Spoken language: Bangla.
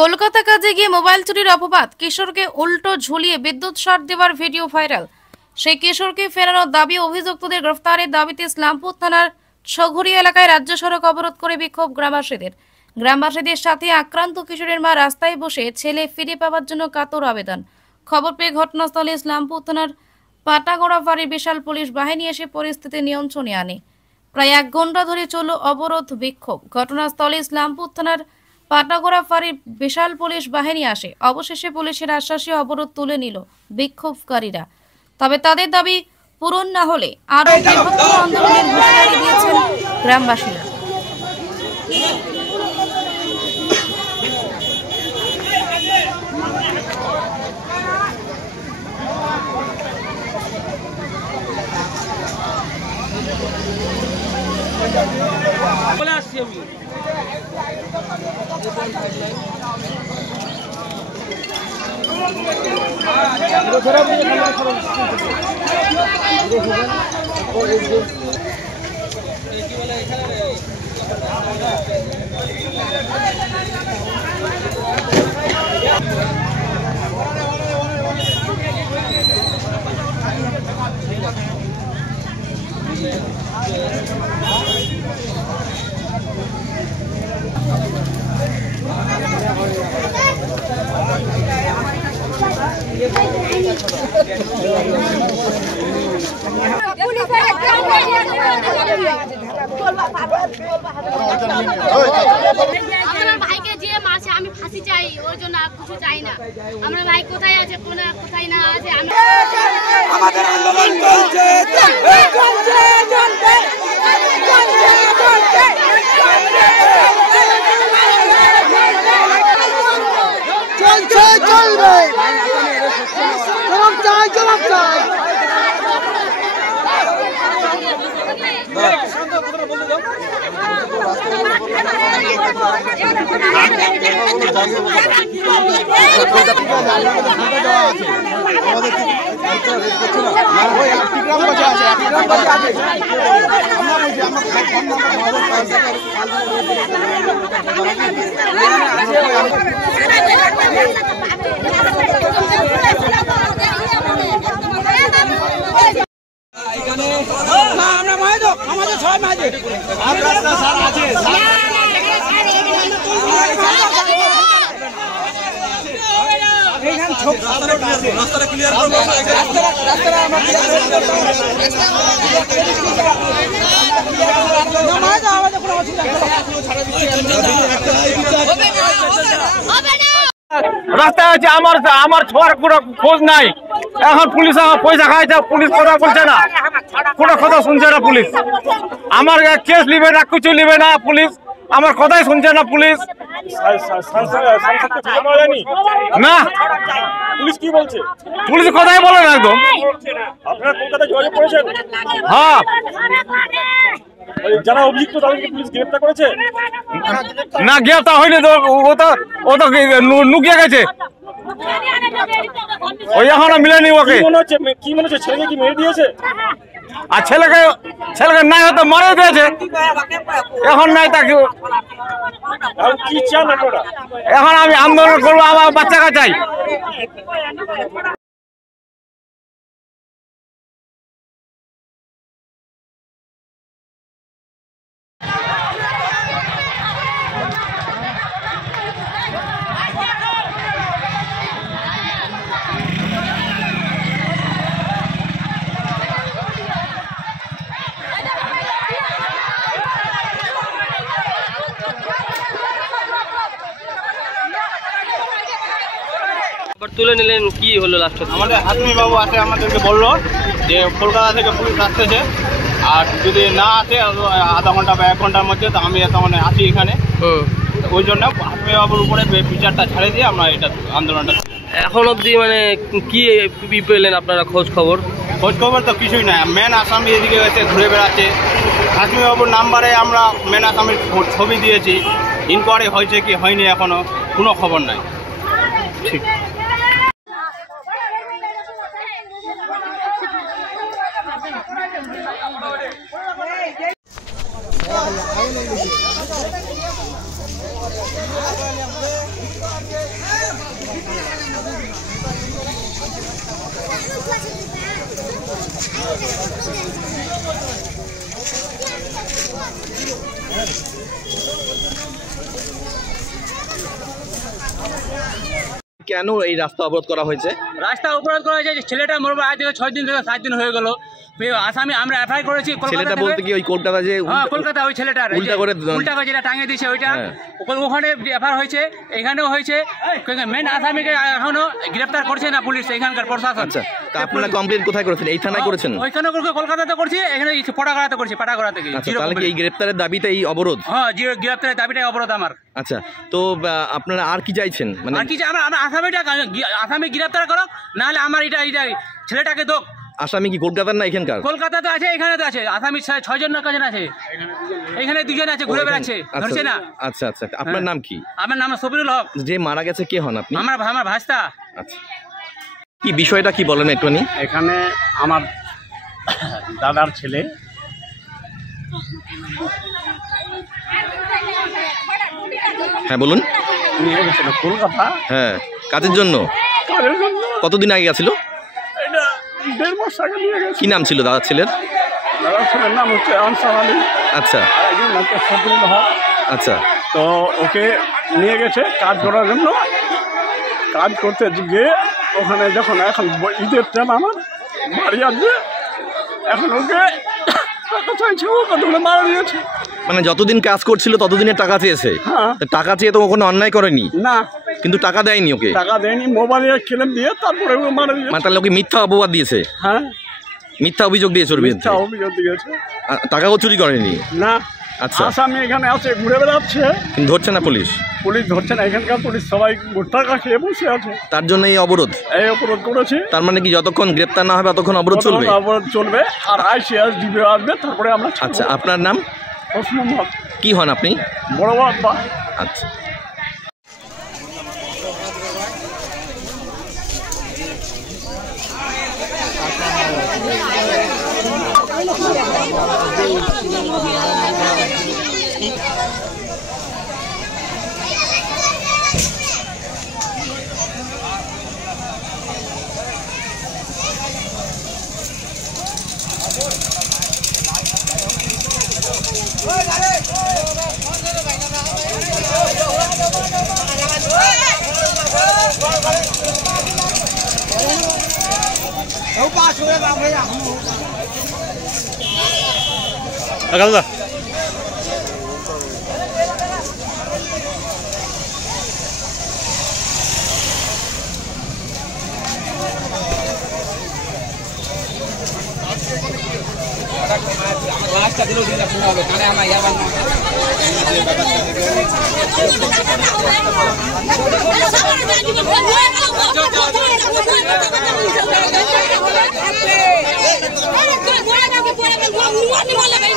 কলকাতা কাজে গিয়ে মোবাইল চুরির অপবাদ, কিশোরকে উল্টো ঝুলিয়ে বিদ্যুৎ শর্ট দেওয়ার ভিডিও ভাইরাল। সেই কিশোরকে ফেরানোর দাবি, অভিযুক্তদের গ্রেফতারের দাবিতে ইসলামপুর থানার ছঘুরি এলাকায় রাজ্য সড়ক অবরোধ করে বিক্ষোভ গ্রামবাসীদের সাথে আক্রান্ত কিশোরের মা রাস্তায় বসে ছেলে ফিরে পাওয়ার জন্য কাতর আবেদন। খবর পেয়ে ঘটনাস্থলে ইসলামপুর থানার পাটাগড়া ফাঁড়ির বিশাল পুলিশ বাহিনী এসে পরিস্থিতি নিয়ন্ত্রণে আনে। প্রায় 1 ঘন্টা ধরে চলল অবরোধ বিক্ষোভ। ঘটনাস্থলে ইসলামপুর থানার পাটাগড়া ফাঁড়ির বিশাল পুলিশ বাহিনী আসে। অবশেষে পুলিশের আশ্বাসে অবরোধ তুলে নিল বিক্ষোভকারীরা। তবে তাদের দাবি পূরণ না হলে আরো বৃহত্তর আন্দোলনের হুঁশিয়ারি দিয়েছেন গ্রামবাসীরা। বলে আসছি আমি আমার ভাইকে যে মাছে আমি ফাঁসি চাই, ওর জন্য আর কিছু চাই না। আমার ভাই কোথায় আছে, কোথায় না আছে, আমাদের আন্দোলন চলছে চলবে। জবাব চাই আমরা মাঝে আমাদের ছয় মাঝে রাস্তাটা ক্লিয়ার করবো। রাস্তায় আছে আমার ছোঁয়ার কোনো খোঁজ নাই। এখন পুলিশ আমার পয়সা খাইছে, পুলিশ কথা বলছে না, কোনো কথা শুনছে না পুলিশ। আমার কেস নিবে না, কিছু নিবে না পুলিশ, আমার কথাই শুনছে না পুলিশ। না পুলিশ কি বলছে? পুলিশ কথাই বলে না একদম। আপনারা কলকাতায় যোগাযোগ করেছেন? হ্যাঁ, যারা অভিযুক্ত তাদেরকে পুলিশ গ্রেফতার করেছে? না, গ্রেফতার হয়নি তো, ও তো লুকিয়ে গেছে। ওই এখনো মিলেনি ওকে। কি মনে হচ্ছে ছেলেকে কি মেরে দিয়েছে? আর ছেলেকে নাই হয়তো মারা দিয়েছে, এখন নাই তাকে। কি চান আপনারা? এখন আমি আন্দোলন করবো, আমার বাচ্চাকে চাই। তুলে নিলেন, কি হলো লাস্ট? আমাদের হাতমি বাবু আসে, আমাদেরকে বললো যে কলকাতা থেকে পুলিশ আসতেছে, আর যদি না আসে আধা ঘন্টা বা 1 ঘন্টার মধ্যে, তো আমি মানে আসি এখানে। ওই জন্য হাতমি বাবুর উপরে বিচারটা ছাড়ে দিয়ে আমরা এটা আন্দোলনটা। এখন অবধি মানে কি পেলেন আপনারা খোঁজ খবর? তো কিছুই না। মেন আসামি এদিকে এসে ঘুরে বেড়াচ্ছে। হাতমি বাবুর নাম্বারে আমরা মেন আসামির ছবি দিয়েছি, ইনকোয়ারি হয়েছে কি হয়নি এখনো কোনো খবর নাই। ঠিক। কেন এই রাস্তা অবরোধ করা হয়েছে? রাস্তা অবরোধ করা হয়েছে যে ছেলেটা মরবে আজ থেকে 6 দিন থেকে 7 দিন হয়ে গেল। আসামি আমরা এফআইআর করেছি ছেলেটা বলতে কি ওই কলকাতা যে হ্যাঁ কলকাতা ওই ছেলেটার উল্টা করে যেটা টাঙিয়ে দিয়েছে ওইটা ওখানে এফআইআর হয়েছে, এখানেও হয়েছে। মেন আসামিকে এখনো গ্রেফতার করছে না পুলিশ, এখানকার প্রশাসন। আচ্ছা, তা আপনারা কমপ্লেইন কোথায় করেছেন? এই থানায় করেছেন? ওইখানে কলকাতাতে করছি, এখানে পাটাগড়াতে করছি, পাটাগড়া থেকে। আচ্ছা, তাহলে কি এই গ্রেফতারের দাবিতে এই অবরোধ? হ্যাঁ, গ্রেফতারের দাবিটাই অবরোধ আমার। আচ্ছা, তো আপনারা আর কি চাইছেন? মানে আর কি আমরা আসামি গ্রেফতার করো, নাহলে আমার এটা ছেলেটাকে দোক। আসামি কি কলকাতার না এখানকার? কলকাতাতে আছে, এখানে তো আছে। আসামি 6 জন না কজন আছে, এখানে 2 জন আছে, ঘুরে বেড়াচ্ছে, ধরছে না। আচ্ছা আচ্ছা, আপনার নাম কি? আমার নাম সবিরুল হক। যে মারা গেছে কে হন আপনি? আমার ভাস্তা। আচ্ছা, কি বিষয়টা কি বলেন একটুখানি? এখানে আমার দাদার ছেলে হ্যাঁ বলুন। নিয়ে গেছিল কলকাতা। হ্যাঁ, কাজের জন্য? কতদিন আগে গেছিল? এটা 1.5 মাস আগে নিয়ে গেছে। কি নাম ছিল দাদার ছেলের? দাদার ছেলের নাম হচ্ছে আনসার আলী। আচ্ছা, আর একজন নামটা সবিরুল হক। আচ্ছা, তো ওকে নিয়ে গেছে কাজ করার জন্য। কাজ করতে গিয়ে ওখানে যখন এখন ঈদের টাইম আমার বাড়ি আসবে, এখন ওকে টাকা চাইছে, ওকে ধরে মারা দিয়েছে। মানে যতদিন কাজ করছিল ততদিনের টাকা চেয়েছে? হ্যাঁ। টাকা চেয়ে তো কোনো অন্যায় করেনি? না, কিন্তু টাকা দেয়নি ওকে? টাকা দেয়নি, মোবাইলে ক্লেম দিয়ে তারপরে ও মারা দিয়েছে। মানে তাহলে ওকে মিথ্যা অপবাদ দিয়েছে? হ্যাঁ, মিথ্যা অভিযোগ দিয়েছে ওর বিরুদ্ধে? মিথ্যা অভিযোগ দিয়েছে। টাকাও চুরি করেনি? না। আচ্ছা, আসামি এখানে আছে, ঘুরে বেড়াচ্ছে, কিন্তু ধরছে না পুলিশ? পুলিশ ধরছে না। এখানকার পুলিশ সবাই টাকা খেয়ে বসে আছে, তার জন্য এই অবরোধ? এই অবরোধ করেছে। তার মানে কি যতক্ষণ গ্রেপ্তার না হবে ততক্ষণ অবরোধ চলবে? অবরোধ চলবে। আর ICS ডিবি আসবে, তারপরে আমরা। আচ্ছা, আপনার নাম? ওসমান হক। কি হন আপনি? বড় বাবা। আচ্ছা, দাদা What